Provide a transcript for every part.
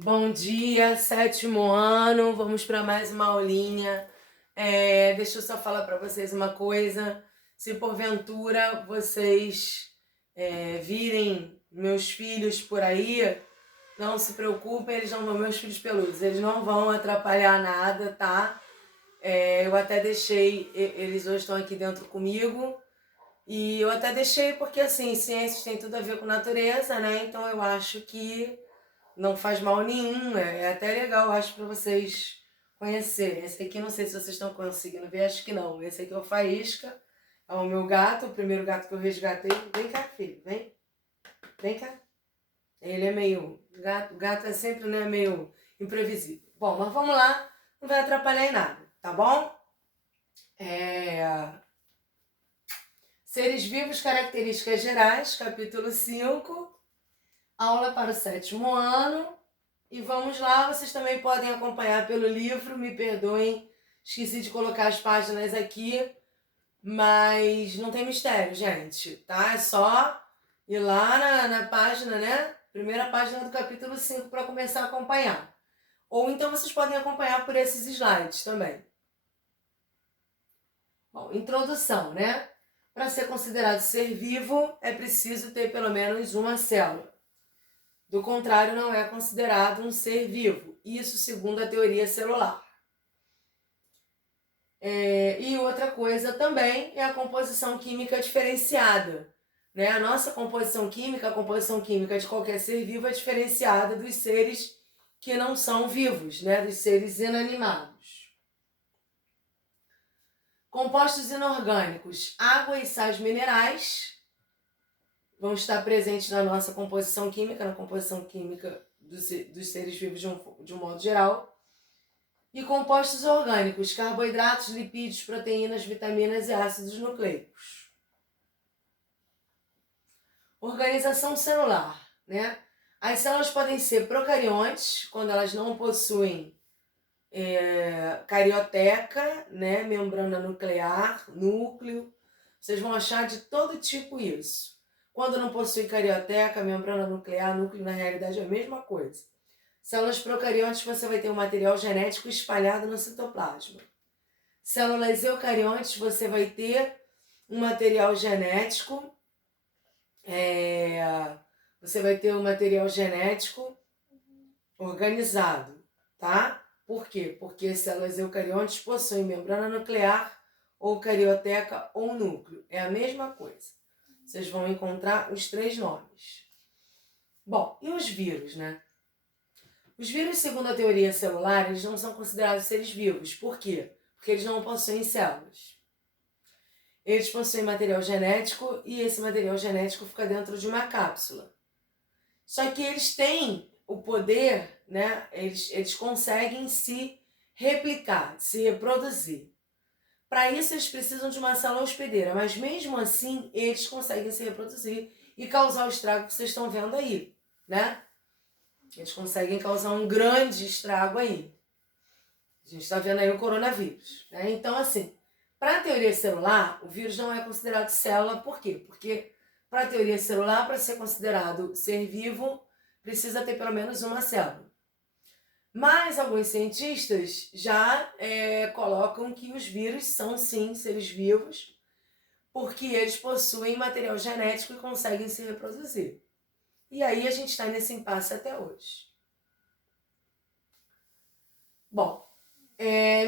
Bom dia, sétimo ano, vamos para mais uma aulinha. Deixa eu só falar para vocês uma coisa. Se porventura vocês virem meus filhos por aí, não se preocupem, eles não vão, meus filhos peludos, eles não vão atrapalhar nada, tá? Eu até deixei, eles hoje estão aqui dentro comigo, e eu até deixei porque, assim, ciências tem tudo a ver com natureza, né? Então eu acho que não faz mal nenhum, é até legal, eu acho, para vocês conhecerem. Esse aqui, não sei se vocês estão conseguindo ver, acho que não. Esse aqui é o Faísca, é o meu gato, o primeiro gato que eu resgatei. Vem cá, filho, vem cá. Ele é meio, gato é sempre, né, meio imprevisível. Bom, mas vamos lá, não vai atrapalhar em nada, tá bom? Seres vivos, características gerais, capítulo 5, aula para o sétimo ano. E vamos lá, vocês também podem acompanhar pelo livro, me perdoem, esqueci de colocar as páginas aqui, mas não tem mistério, gente, tá? É só ir lá na página, né? Primeira página do capítulo 5 para começar a acompanhar. Ou então vocês podem acompanhar por esses slides também. Bom, introdução, né? Para ser considerado ser vivo, é preciso ter pelo menos uma célula. Do contrário, não é considerado um ser vivo. Isso segundo a teoria celular. E outra coisa também é a composição química diferenciada. Né? A nossa composição química, a composição química de qualquer ser vivo é diferenciada dos seres que não são vivos, né? Dos seres inanimados. Compostos inorgânicos, água e sais minerais vão estar presentes na nossa composição química, na composição química dos seres vivos de um modo geral. E compostos orgânicos, carboidratos, lipídios, proteínas, vitaminas e ácidos nucleicos. Organização celular, né? As células podem ser procariontes, quando elas não possuem carioteca, né? Membrana nuclear, núcleo. Vocês vão achar de todo tipo isso. Quando não possui carioteca, membrana nuclear, núcleo, na realidade é a mesma coisa. Células procariontes, você vai ter um material genético espalhado no citoplasma. Células eucariontes, você vai ter um material genético, organizado, tá? Por quê? Porque células eucariontes possuem membrana nuclear, ou carioteca, ou núcleo. É a mesma coisa. Vocês vão encontrar os três nomes. Bom, e os vírus, né? Os vírus, segundo a teoria celular, eles não são considerados seres vivos. Por quê? Porque eles não possuem células. Eles possuem material genético e esse material genético fica dentro de uma cápsula. Só que eles têm o poder, né? Eles conseguem se replicar, se reproduzir. Para isso, eles precisam de uma célula hospedeira, mas mesmo assim, eles conseguem se reproduzir e causar o estrago que vocês estão vendo aí, né? Eles conseguem causar um grande estrago aí. A gente está vendo aí o coronavírus, né? Então, assim, para a teoria celular, o vírus não é considerado célula. Por quê? Porque para a teoria celular, para ser considerado ser vivo, precisa ter pelo menos uma célula. Mas alguns cientistas já colocam que os vírus são sim seres vivos, porque eles possuem material genético e conseguem se reproduzir. E aí a gente está nesse impasse até hoje. Bom,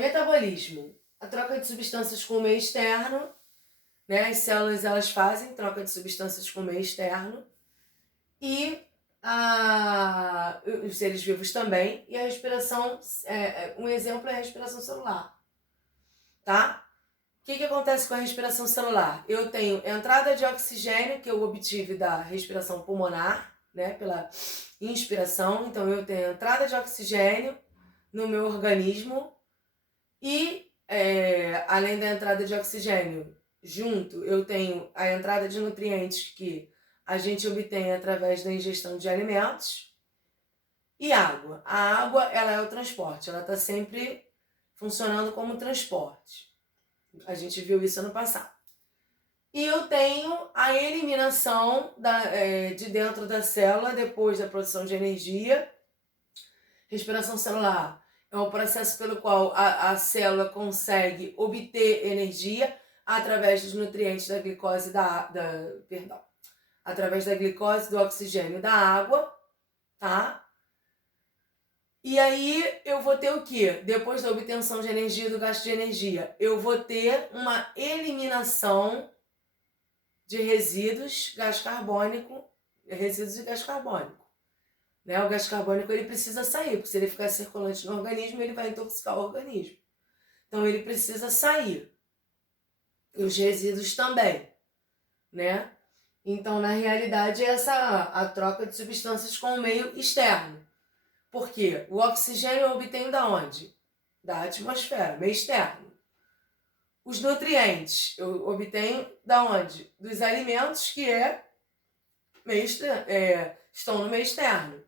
metabolismo. A troca de substâncias com o meio externo, né? As células elas fazem troca de substâncias com o meio externo. E os seres vivos também. E a respiração, um exemplo é a respiração celular. Tá? O que acontece com a respiração celular? Eu tenho entrada de oxigênio, que eu obtive da respiração pulmonar, né? Pela inspiração. Então eu tenho entrada de oxigênio no meu organismo e, além da entrada de oxigênio, junto eu tenho a entrada de nutrientes que a gente obtém através da ingestão de alimentos e água. A água, ela é o transporte, ela está sempre funcionando como transporte. A gente viu isso ano passado. E eu tenho a eliminação de dentro da célula, depois da produção de energia, Respiração celular é o processo pelo qual a célula consegue obter energia através dos nutrientes da glicose através da glicose, do oxigênio e da água, tá? E aí eu vou ter o quê? Depois da obtenção de energia e do gasto de energia, eu vou ter uma eliminação de resíduos, gás carbônico, resíduos de gás carbônico. Né? O gás carbônico ele precisa sair, porque se ele ficar circulante no organismo, ele vai intoxicar o organismo. Então ele precisa sair. E os resíduos também, né? Então, na realidade, essa a troca de substâncias com o meio externo. Por quê? O oxigênio eu obtenho da onde? Da atmosfera, meio externo. Os nutrientes eu obtenho da onde? Dos alimentos que estão no meio externo.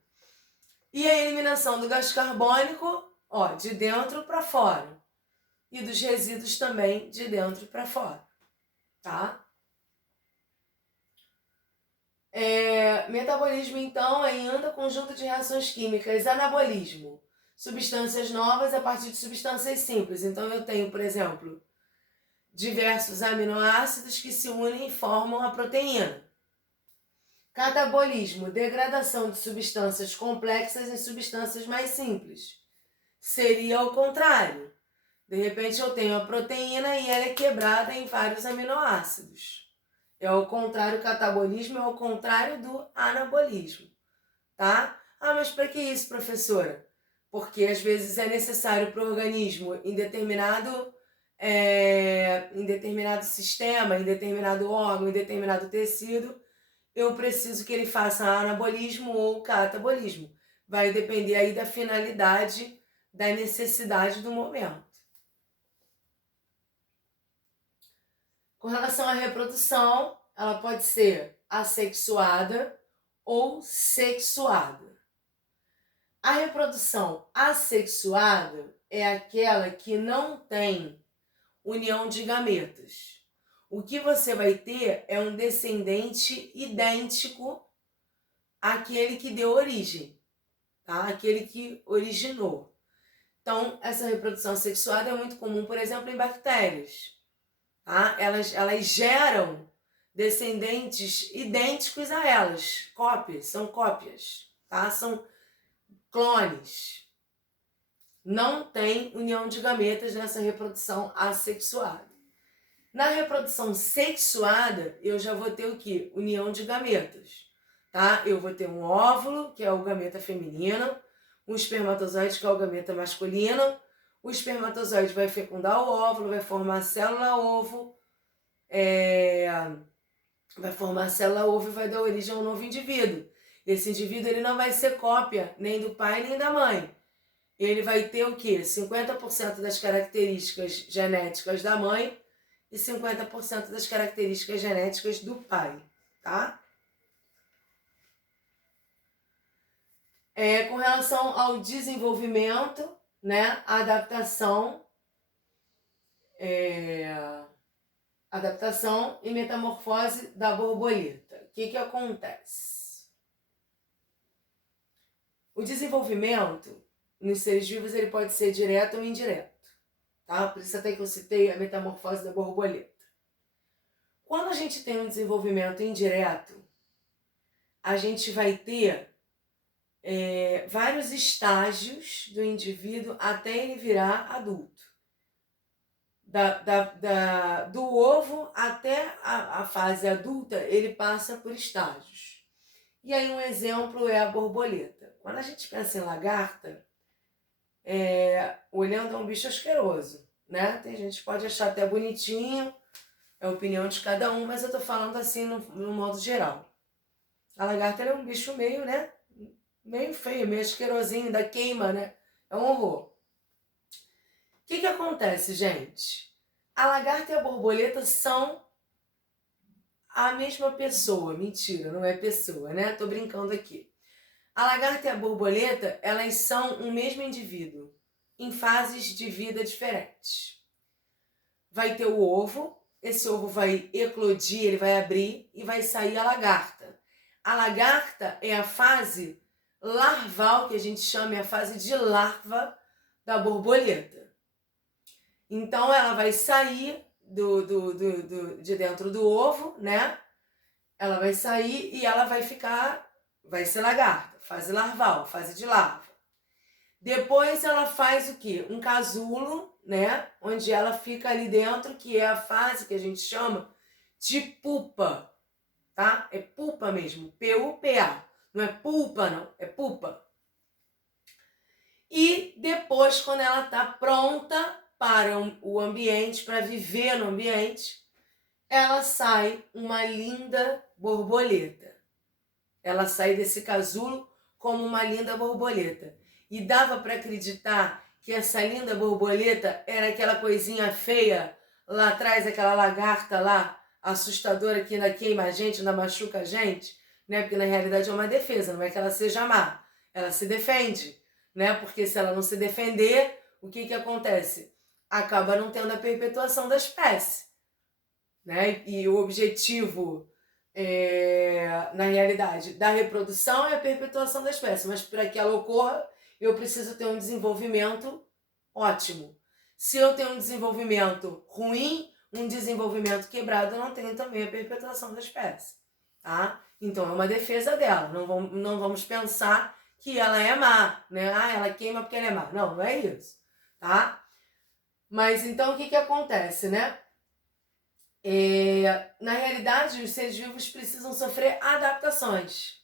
E a eliminação do gás carbônico, de dentro para fora. E dos resíduos também de dentro para fora. Tá? Metabolismo, então, é ainda conjunto de reações químicas. Anabolismo, substâncias novas a partir de substâncias simples. Então, eu tenho, por exemplo, diversos aminoácidos que se unem e formam a proteína. Catabolismo, degradação de substâncias complexas em substâncias mais simples. Seria o contrário. De repente, eu tenho a proteína e ela é quebrada em vários aminoácidos. É o contrário, catabolismo é o contrário do anabolismo, tá? Ah, mas para que isso, professora? Porque às vezes é necessário para o organismo em determinado sistema, em determinado órgão, em determinado tecido, eu preciso que ele faça anabolismo ou catabolismo. Vai depender aí da finalidade, da necessidade do momento. Com relação à reprodução, ela pode ser assexuada ou sexuada. A reprodução assexuada é aquela que não tem união de gametas. O que você vai ter é um descendente idêntico àquele que deu origem, tá? Aquele que originou. Então, essa reprodução assexuada é muito comum, por exemplo, em bactérias. Tá? Elas geram descendentes idênticos a elas, são cópias, tá? São clones. Não tem união de gametas nessa reprodução assexuada. Na reprodução sexuada, eu já vou ter o quê? União de gametas, tá? Eu vou ter um óvulo, que é o gameta feminino, um espermatozoide, que é o gameta masculino. O espermatozoide vai fecundar o óvulo, vai formar a célula-ovo, e vai dar origem a um novo indivíduo. Esse indivíduo ele não vai ser cópia nem do pai nem da mãe. Ele vai ter o quê? 50% das características genéticas da mãe e 50% das características genéticas do pai, tá? Com relação ao desenvolvimento, né, a adaptação e metamorfose da borboleta. O que acontece? O desenvolvimento nos seres vivos ele pode ser direto ou indireto, tá? Por isso até que eu citei a metamorfose da borboleta. Quando a gente tem um desenvolvimento indireto, a gente vai ter vários estágios do indivíduo até ele virar adulto. Do ovo até a fase adulta, ele passa por estágios. E aí um exemplo é a borboleta. Quando a gente pensa em lagarta, olhando é um bicho asqueroso, né? Tem gente que pode achar até bonitinho, é a opinião de cada um, mas eu tô falando assim no modo geral. A lagarta é um bicho meio, né? Meio feio, meio asquerosinho, da queima, né? É um horror. O que acontece, gente? A lagarta e a borboleta são a mesma pessoa. Mentira, não é pessoa, né? Tô brincando aqui. A lagarta e a borboleta, elas são o mesmo indivíduo, em fases de vida diferentes. Vai ter o ovo, esse ovo vai eclodir, ele vai abrir e vai sair a lagarta. A lagarta é a fase larval, que a gente chama, é a fase de larva da borboleta. Então, ela vai sair de dentro do ovo, né? Ela vai sair e ela vai ser lagarta, fase larval, fase de larva. Depois ela faz o quê? Um casulo, né? Onde ela fica ali dentro, que é a fase que a gente chama de pupa, tá? É pupa mesmo, P-U-P-A. Não é pulpa, não, é pupa. E depois, quando ela está pronta para o ambiente, para viver no ambiente, ela sai uma linda borboleta. Ela sai desse casulo como uma linda borboleta. E dava para acreditar que essa linda borboleta era aquela coisinha feia lá atrás, aquela lagarta lá, assustadora, que ainda queima a gente, ainda machuca a gente, né? Porque na realidade é uma defesa, não é que ela seja má. Ela se defende, né? Porque se ela não se defender, o que acontece? Acaba não tendo a perpetuação da espécie, né? E o objetivo, na realidade, da reprodução é a perpetuação da espécie, mas para que ela ocorra, eu preciso ter um desenvolvimento ótimo. Se eu tenho um desenvolvimento ruim, um desenvolvimento quebrado, eu não tenho também a perpetuação da espécie, tá? Então é uma defesa dela, não vamos pensar que ela é má, né? Ah, ela queima porque ela é má. Não, não é isso, tá? Mas então o que acontece, né? Na realidade, os seres vivos precisam sofrer adaptações.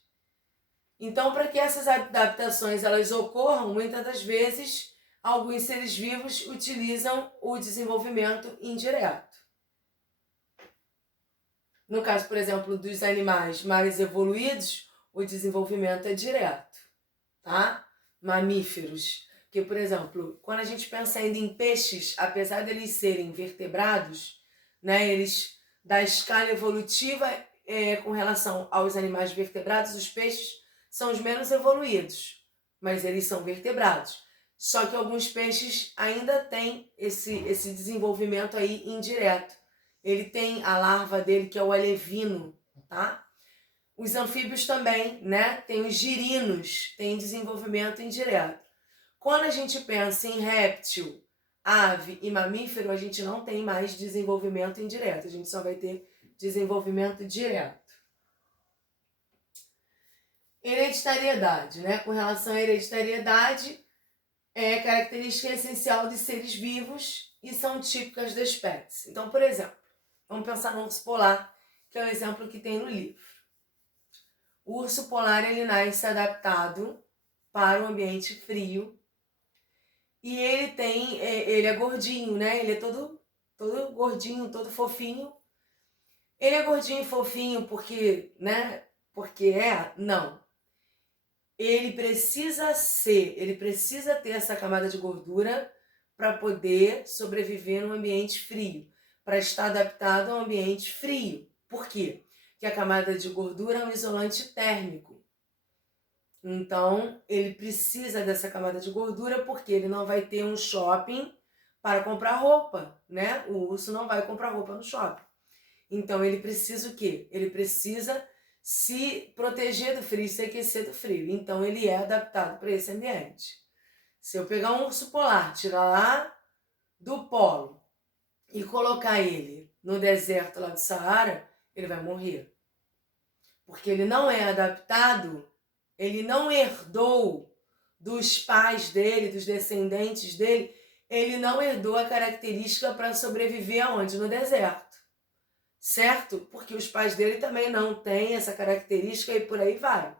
Então, para que essas adaptações elas ocorram, muitas das vezes, alguns seres vivos utilizam o desenvolvimento indireto. No caso, por exemplo, dos animais mais evoluídos, o desenvolvimento é direto, tá? Mamíferos. Porque, por exemplo, quando a gente pensa ainda em peixes, apesar de eles serem vertebrados, né, eles, da escala evolutiva com relação aos animais vertebrados, os peixes são os menos evoluídos, mas eles são vertebrados. Só que alguns peixes ainda têm esse desenvolvimento aí indireto. Ele tem a larva dele, que é o alevino, tá? Os anfíbios também, né? Tem os girinos, tem desenvolvimento indireto. Quando a gente pensa em réptil, ave e mamífero, a gente não tem mais desenvolvimento indireto, a gente só vai ter desenvolvimento direto. Hereditariedade, né? Com relação à hereditariedade, é característica essencial de seres vivos e são típicas da espécie. Então, por exemplo, vamos pensar no urso polar, que é o exemplo que tem no livro. O urso polar, ele nasce adaptado para o ambiente frio e ele é gordinho, né? Ele é todo gordinho, todo fofinho. Ele é gordinho e fofinho porque, né? Porque não. Ele precisa ter essa camada de gordura para poder sobreviver num ambiente frio, para estar adaptado ao ambiente frio. Por quê? Porque a camada de gordura é um isolante térmico. Então, ele precisa dessa camada de gordura porque ele não vai ter um shopping para comprar roupa, né? O urso não vai comprar roupa no shopping. Então, ele precisa o quê? Ele precisa se proteger do frio, se aquecer do frio. Então, ele é adaptado para esse ambiente. Se eu pegar um urso polar, tirar lá do polo e colocar ele no deserto lá do Saara, ele vai morrer. Porque ele não é adaptado, ele não herdou dos pais dele, dos descendentes dele, ele não herdou a característica para sobreviver aonde? No deserto. Certo? Porque os pais dele também não têm essa característica e por aí vai.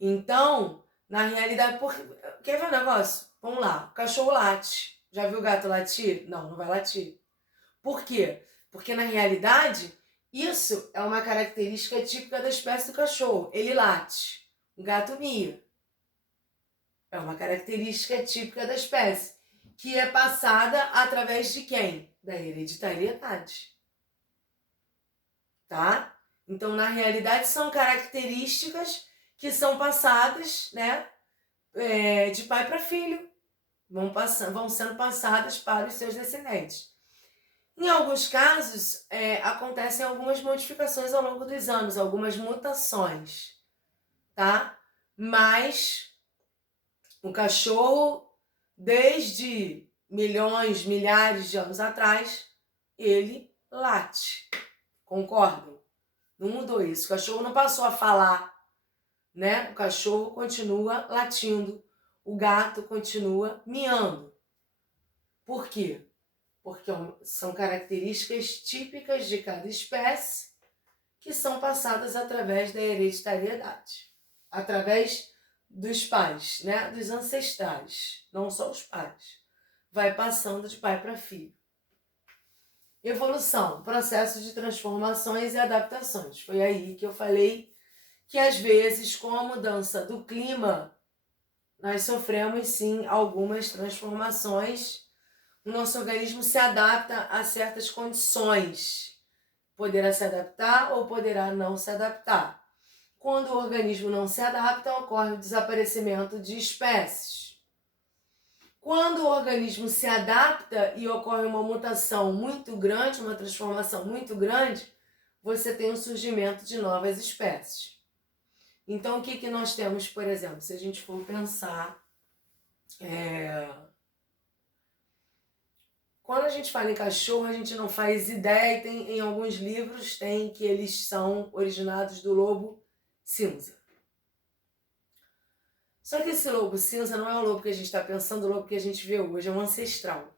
Então, na realidade, quer ver um negócio? Vamos lá, o cachorro late. Já viu o gato latir? Não, não vai latir. Por quê? Porque na realidade, isso é uma característica típica da espécie do cachorro. Ele late. O gato mia. É uma característica típica da espécie, que é passada através de quem? Da hereditariedade. Tá? Então, na realidade, são características que são passadas, né, de pai para filho. Vão sendo passadas para os seus descendentes. Em alguns casos, acontecem algumas modificações ao longo dos anos, algumas mutações, tá? Mas o cachorro, desde milhões, milhares de anos atrás, ele late. Concordam? Não mudou isso. O cachorro não passou a falar, né? O cachorro continua latindo. O gato continua miando. Por quê? Porque são características típicas de cada espécie que são passadas através da hereditariedade. Através dos pais, né? Dos ancestrais, não só os pais. Vai passando de pai para filho. Evolução, processo de transformações e adaptações. Foi aí que eu falei que às vezes com a mudança do clima nós sofremos sim algumas transformações. O nosso organismo se adapta a certas condições. Poderá se adaptar ou poderá não se adaptar. Quando o organismo não se adapta, ocorre o desaparecimento de espécies. Quando o organismo se adapta e ocorre uma mutação muito grande, uma transformação muito grande, você tem o surgimento de novas espécies. Então, o que nós temos, por exemplo, se a gente for pensar... Quando a gente fala em cachorro, a gente não faz ideia, e tem, em alguns livros tem que eles são originados do lobo cinza. Só que esse lobo cinza não é o lobo que a gente está pensando, o lobo que a gente vê hoje, é um ancestral,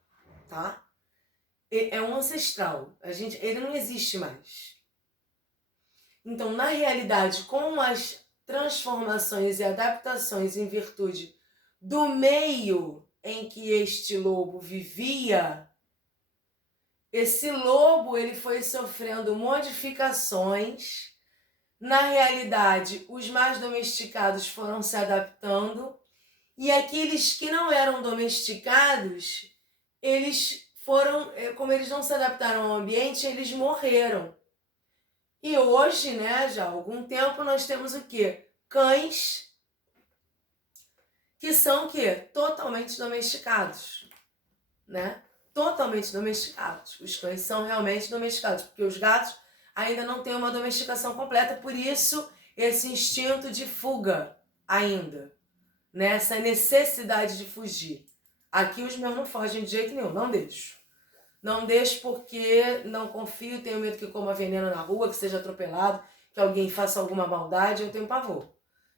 tá? É um ancestral, ele não existe mais. Então, na realidade, com as transformações e adaptações em virtude do meio em que este lobo vivia, esse lobo ele foi sofrendo modificações. Na realidade, os mais domesticados foram se adaptando e aqueles que não eram domesticados, eles foram, como eles não se adaptaram ao ambiente, eles morreram. E hoje, né, já há algum tempo, nós temos o quê? Cães que são o quê? Totalmente domesticados, né? Totalmente domesticados. Os cães são realmente domesticados, porque os gatos ainda não têm uma domesticação completa, por isso esse instinto de fuga ainda, né? Essa necessidade de fugir. Aqui os meus não fogem de jeito nenhum, não deixo. Não deixo porque não confio, tenho medo que coma veneno na rua, que seja atropelado, que alguém faça alguma maldade, eu tenho pavor.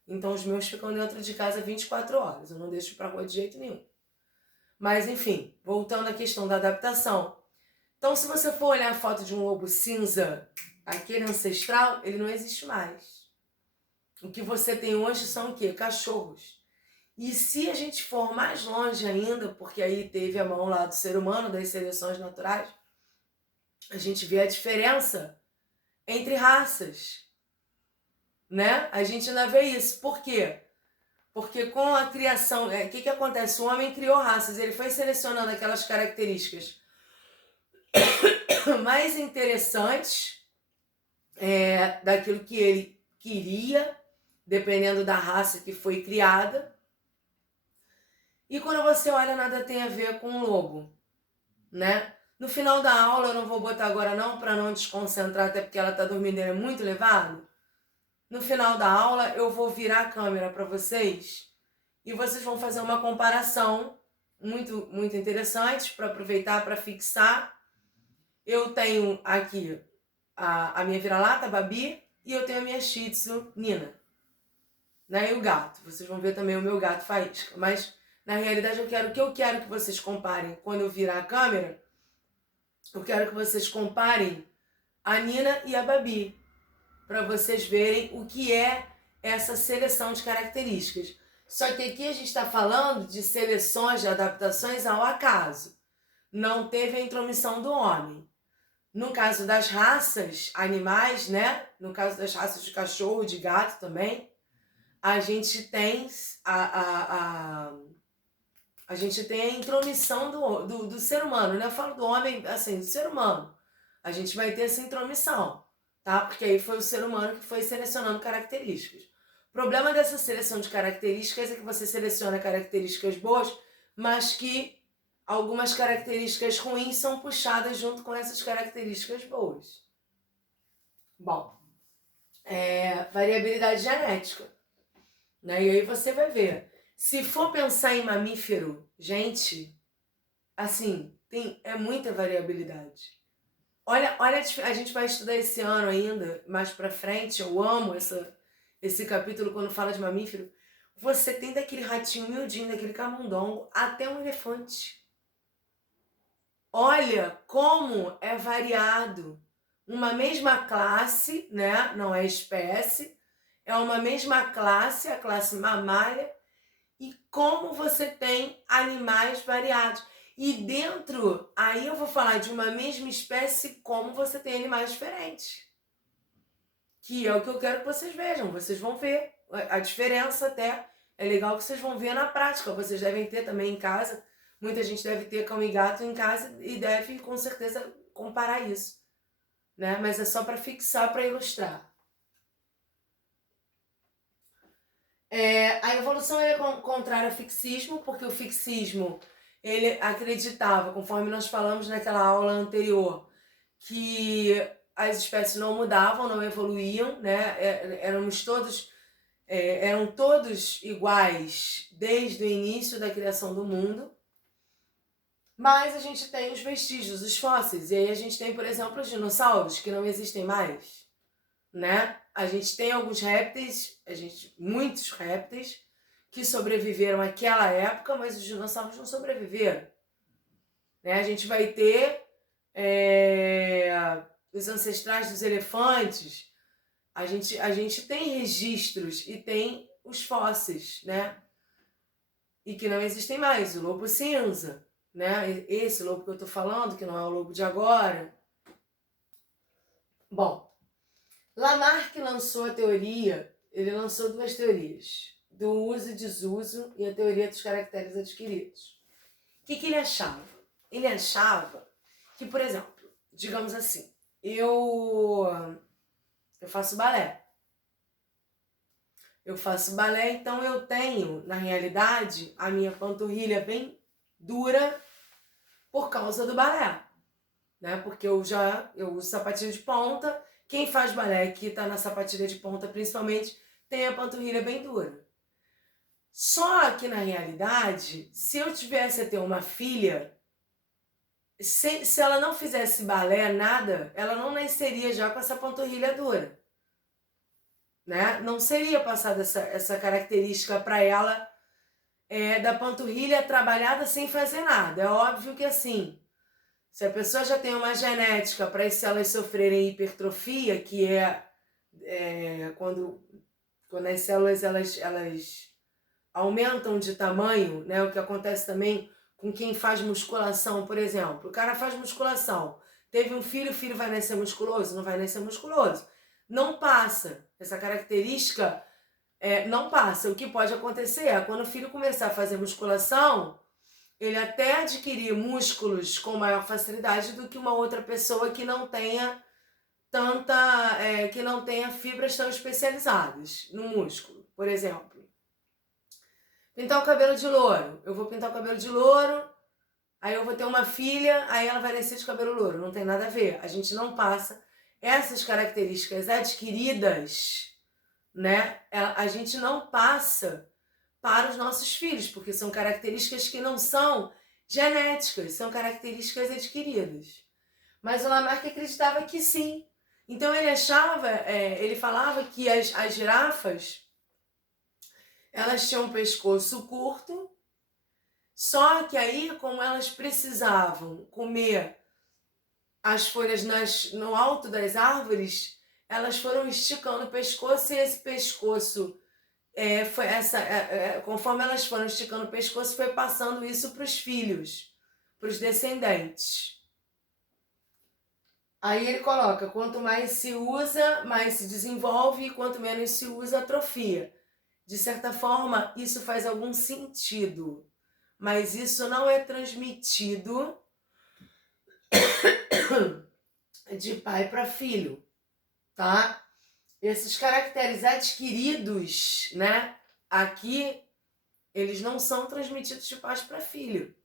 Então os meus ficam dentro de casa 24 horas, eu não deixo pra rua de jeito nenhum. Mas enfim, voltando à questão da adaptação. Então se você for olhar a foto de um lobo cinza, aquele ancestral, ele não existe mais. O que você tem hoje são o quê? Cachorros. E se a gente for mais longe ainda, porque aí teve a mão lá do ser humano, das seleções naturais, a gente vê a diferença entre raças, né? A gente ainda vê isso. Por quê? Porque com a criação, o que acontece? O homem criou raças, ele foi selecionando aquelas características mais interessantes daquilo que ele queria, dependendo da raça que foi criada. E quando você olha, nada tem a ver com o lobo, né? No final da aula, eu não vou botar agora não, para não desconcentrar, até porque ela tá dormindo, ele é muito elevado. No final da aula, eu vou virar a câmera para vocês e vocês vão fazer uma comparação muito, muito interessante para aproveitar, para fixar. Eu tenho aqui a minha vira-lata, Babi, e eu tenho a minha Shih Tzu, Nina. Né? E o gato. Vocês vão ver também o meu gato Faísca. Mas, na realidade, o que eu quero que vocês comparem quando eu virar a câmera, eu quero que vocês comparem a Nina e a Babi, para vocês verem o que é essa seleção de características. Só que aqui a gente está falando de seleções, de adaptações ao acaso. Não teve a intromissão do homem. No caso das raças animais, né? No caso das raças de cachorro, de gato também, a gente tem a gente tem a intromissão do ser humano, né? Eu falo do homem, assim, do ser humano. A gente vai ter essa intromissão, tá? Porque aí foi o ser humano que foi selecionando características. O problema dessa seleção de características é que você seleciona características boas, mas que algumas características ruins são puxadas junto com essas características boas. Bom, variabilidade genética, né? E aí você vai ver. Se for pensar em mamífero, gente, assim, é muita variabilidade. Olha, a gente vai estudar esse ano ainda, mais pra frente, eu amo esse capítulo quando fala de mamífero. Você tem daquele ratinho miudinho, daquele camundongo, até um elefante. Olha como é variado. Uma mesma classe, né? Não é espécie, é uma mesma classe, a classe mamália, e como você tem animais variados. E dentro, aí eu vou falar de uma mesma espécie, como você tem animais diferentes. Que é o que eu quero que vocês vejam. Vocês vão ver a diferença até. É legal que vocês vão ver na prática. Vocês devem ter também em casa. Muita gente deve ter cão e gato em casa e deve, com certeza, comparar isso. Né? Mas é só para fixar, para ilustrar. A evolução é contrária ao fixismo, porque o fixismo ele acreditava, conforme nós falamos naquela aula anterior, que as espécies não mudavam, não evoluíam, né? Eram todos iguais desde o início da criação do mundo. Mas a gente tem os vestígios, os fósseis, e aí a gente tem, por exemplo, os dinossauros, que não existem mais, né? A gente tem alguns répteis, muitos répteis, que sobreviveram àquela época, mas os dinossauros não sobreviveram. Né? A gente vai ter os ancestrais dos elefantes, a gente tem registros e tem os fósseis, né? E que não existem mais, o lobo cinza, né? Esse lobo que eu tô falando, que não é o lobo de agora. Bom, Lamarck lançou ele lançou duas teorias, do uso e desuso e a teoria dos caracteres adquiridos. O que ele achava? Ele achava que, por exemplo, digamos assim, eu faço balé. Então eu tenho, na realidade, a minha panturrilha bem dura por causa do balé, né? Porque eu uso sapatilha de ponta. Quem faz balé que tá na sapatilha de ponta, principalmente, tem a panturrilha bem dura. Só que, na realidade, se eu tivesse a ter uma filha, se ela não fizesse balé, nada, ela não nasceria já com essa panturrilha dura. Né? Não seria passada essa característica para ela da panturrilha trabalhada sem fazer nada. É óbvio que assim, se a pessoa já tem uma genética para as células sofrerem hipertrofia, que quando as células elas aumentam de tamanho, né? O que acontece também com quem faz musculação, por exemplo. O cara faz musculação, teve um filho, o filho vai nascer musculoso? Não vai nascer musculoso. Não passa. Essa característica não passa. O que pode acontecer é quando o filho começar a fazer musculação, ele até adquirir músculos com maior facilidade do que uma outra pessoa que não tenha que não tenha fibras tão especializadas no músculo, por exemplo. Pintar o cabelo de louro. Eu vou pintar o cabelo de louro, aí eu vou ter uma filha, aí ela vai nascer de cabelo louro. Não tem nada a ver. A gente não passa essas características adquiridas, né? A gente não passa para os nossos filhos, porque são características que não são genéticas, são características adquiridas. Mas o Lamarck acreditava que sim. Então ele falava que as girafas, elas tinham um pescoço curto, só que aí, como elas precisavam comer as folhas no alto das árvores, elas foram esticando o pescoço e esse pescoço, conforme elas foram esticando o pescoço, foi passando isso para os filhos, para os descendentes. Aí ele coloca, quanto mais se usa, mais se desenvolve, e quanto menos se usa, atrofia. De certa forma, isso faz algum sentido, mas isso não é transmitido de pai para filho, tá? Esses caracteres adquiridos, né, aqui, eles não são transmitidos de pai para filho,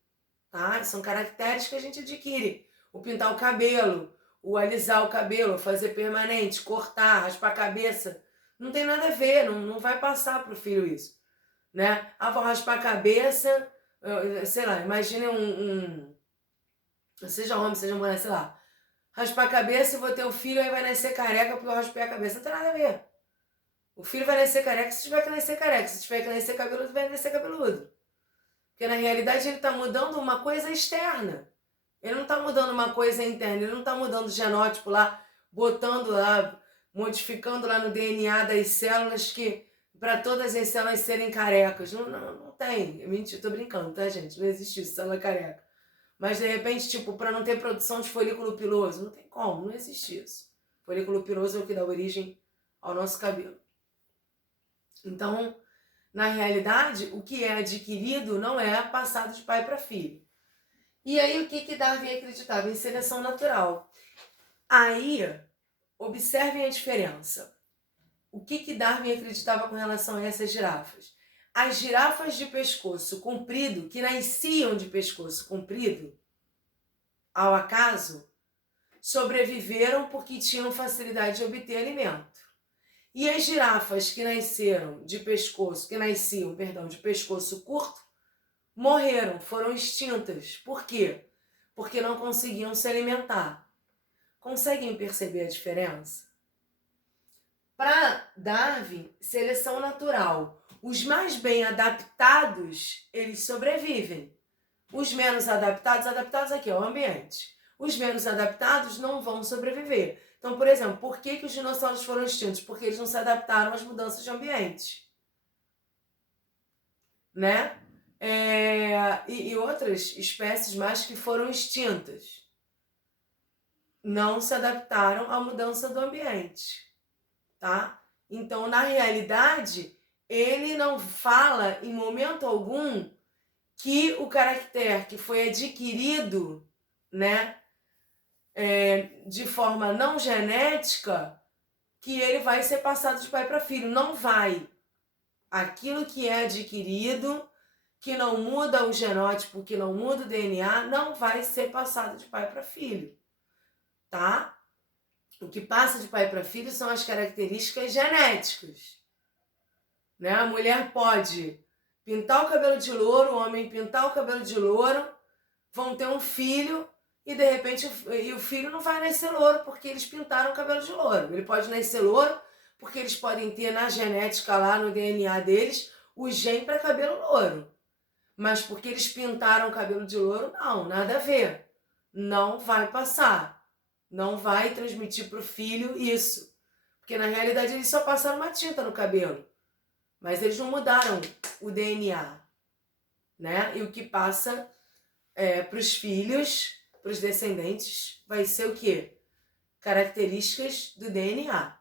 tá? São caracteres que a gente adquire. O pintar o cabelo, o alisar o cabelo, fazer permanente, cortar, raspar a cabeça. Não tem nada a ver, não vai passar pro filho isso, né? Ah, vou raspar a cabeça, sei lá, imagine seja homem, seja mulher, sei lá, raspar a cabeça e vou ter um filho, aí vai nascer careca porque eu raspei a cabeça. Não tem nada a ver. O filho vai nascer careca se tiver que nascer careca. Se tiver que nascer cabeludo, vai nascer cabeludo. Porque na realidade ele está mudando uma coisa externa. Ele não está mudando uma coisa interna. Ele não está mudando o genótipo lá, botando lá, modificando lá no DNA das células que para todas as células serem carecas. Não tem. Mentira, tô brincando, tá, gente? Não existe isso, célula careca. Mas de repente, tipo, para não ter produção de folículo piloso, não tem como, não existe isso. Folículo piloso é o que dá origem ao nosso cabelo. Então, na realidade, o que é adquirido não é passado de pai para filho. E aí, o que Darwin acreditava? Em seleção natural. Aí, observem a diferença. O que Darwin acreditava com relação a essas girafas? As girafas de pescoço comprido, que nasciam de pescoço comprido, ao acaso, sobreviveram porque tinham facilidade de obter alimento. E as girafas que nasciam de pescoço curto, morreram, foram extintas. Por quê? Porque não conseguiam se alimentar. Conseguem perceber a diferença? Para Darwin, seleção natural. Os mais bem adaptados, eles sobrevivem. Os menos adaptados aqui ao ambiente. Os menos adaptados não vão sobreviver. Então, por exemplo, por que os dinossauros foram extintos? Porque eles não se adaptaram às mudanças de ambiente. Né? E outras espécies mais que foram extintas não se adaptaram à mudança do ambiente, tá? Então, na realidade, ele não fala em momento algum que o caractere que foi adquirido, né, de forma não genética, que ele vai ser passado de pai para filho. Não vai. Aquilo que é adquirido, que não muda o genótipo, que não muda o DNA, não vai ser passado de pai para filho, tá? O que passa de pai para filho são as características genéticas, né? A mulher pode pintar o cabelo de louro, o homem pintar o cabelo de louro, vão ter um filho e de repente o filho não vai nascer louro porque eles pintaram o cabelo de louro. Ele pode nascer louro porque eles podem ter na genética lá, no DNA deles, o gene para cabelo louro. Mas porque eles pintaram o cabelo de louro, não, nada a ver. Não vai passar. Não vai transmitir para o filho isso. Porque na realidade eles só passaram uma tinta no cabelo. Mas eles não mudaram o DNA, né? E o que passa para os filhos, para os descendentes, vai ser o quê? Características do DNA,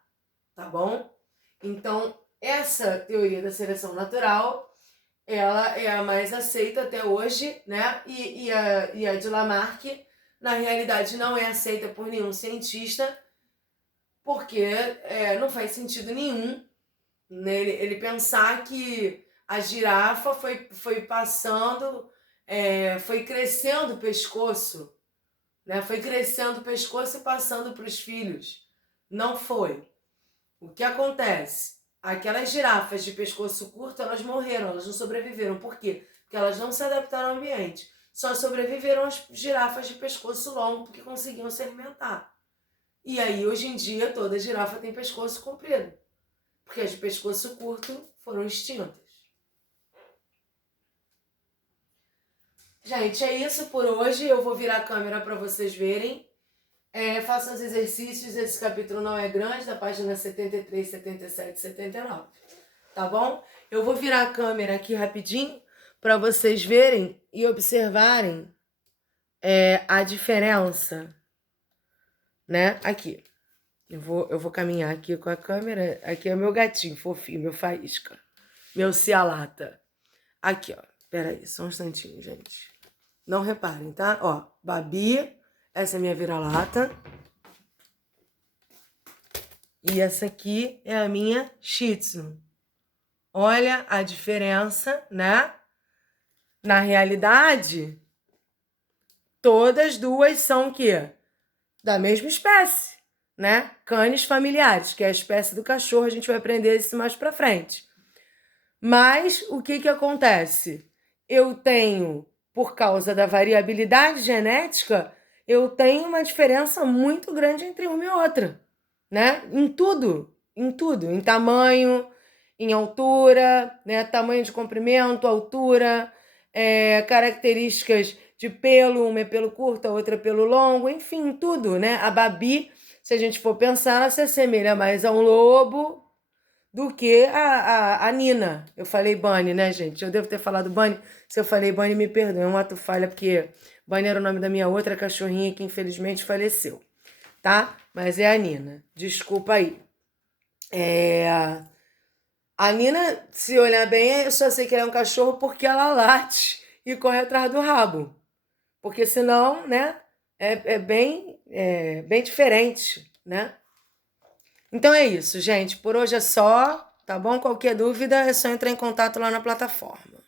tá bom? Então, essa teoria da seleção natural, ela é a mais aceita até hoje, né? E a de Lamarck, na realidade, não é aceita por nenhum cientista, porque não faz sentido nenhum, né, ele pensar que a girafa foi passando, foi crescendo o pescoço, né? Foi crescendo o pescoço e passando para os filhos. Não foi. O que acontece? Aquelas girafas de pescoço curto, elas morreram, elas não sobreviveram. Por quê? Porque elas não se adaptaram ao ambiente. Só sobreviveram as girafas de pescoço longo porque conseguiam se alimentar. E aí, hoje em dia, toda girafa tem pescoço comprido. Porque as de pescoço curto foram extintas. Gente, é isso por hoje. Eu vou virar a câmera para vocês verem. Façam os exercícios. Esse capítulo não é grande, da página 73, 77, 79. Tá bom? Eu vou virar a câmera aqui rapidinho para vocês verem e observarem a diferença, né? Aqui. Eu vou caminhar aqui com a câmera. Aqui é meu gatinho fofinho, meu faísca. Meu cialata. Aqui, ó. Peraí, só um instantinho, gente. Não reparem, tá? Ó, Babi. Essa é minha vira-lata. E essa aqui é a minha Shih Tzu. Olha a diferença, né? Na realidade, todas duas são o quê? Da mesma espécie. né? Canis familiares, que é a espécie do cachorro, a gente vai aprender isso mais pra frente. Mas o que acontece? Eu tenho, por causa da variabilidade genética, eu tenho uma diferença muito grande entre uma e outra, né? Em tudo, em tamanho, em altura, né? Tamanho de comprimento, altura, características de pelo, uma é pelo curto, a outra é pelo longo, enfim, tudo, né? A Babi, se a gente for pensar, ela se assemelha mais a um lobo do que a Nina. Eu falei Bunny, né, gente? Eu devo ter falado Bunny. Se eu falei Bunny, me perdoe, é um ato falha, porque Bunny era o nome da minha outra cachorrinha que infelizmente faleceu, tá? Mas é a Nina. Desculpa aí. A Nina, se olhar bem, eu só sei que ela é um cachorro porque ela late e corre atrás do rabo. Porque senão, né, bem diferente, né? Então é isso, gente. Por hoje é só, tá bom? Qualquer dúvida é só entrar em contato lá na plataforma.